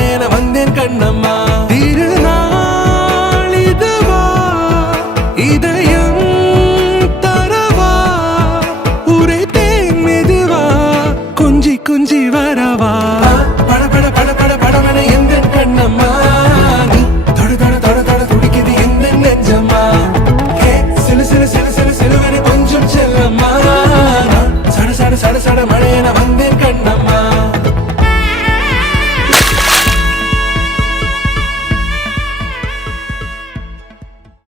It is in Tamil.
மழையென வந்தேன் கண்ணம்மா. திருநாள் இதுவா இதயம் தரவா உரைத்தேன் மெதுவா கொஞ்சி கொஞ்சி வரவா பட பட பட பட படவென எந்தன் கண்ணம்மா. நீ தொட தொட தொட தொட துடிக்குது எந்த நெஞ்சம்மா. சிலு சிலு சிலு சிலு சிலுவென கொஞ்சம் செல்லம்மா. சட சட சட சட மழையென வந்த